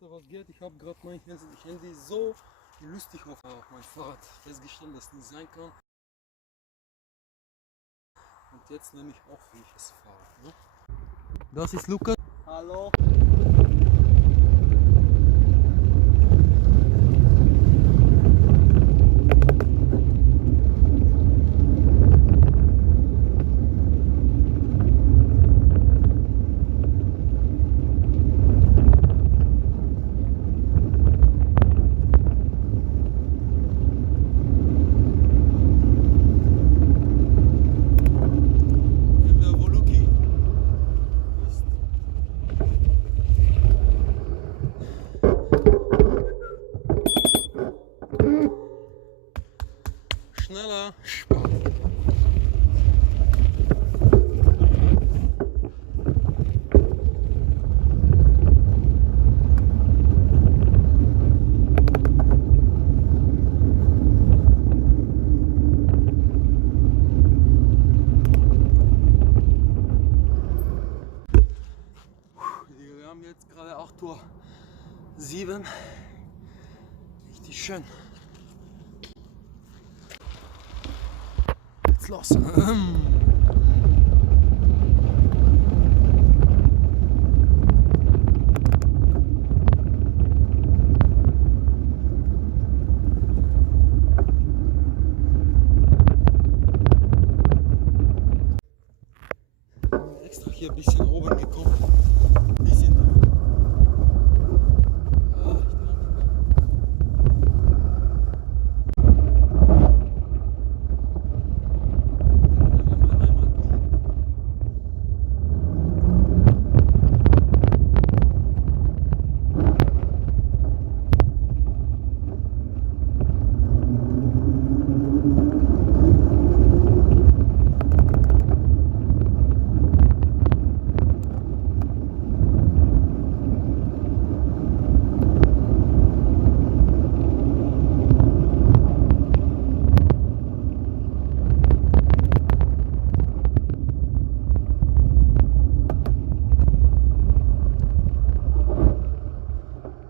Leute, was geht? Ich habe gerade mein Handy so lustig auf mein Fahrrad festgestellt, dass es nicht sein kann. Und jetzt nehme ich auf, wie ich es fahre. Ne? Das ist Lukas. Hallo. Schneller. Wir haben jetzt gerade 8:07 Uhr. Richtig schön. Jetzt los. Extra hier ein bisschen oben gekommen.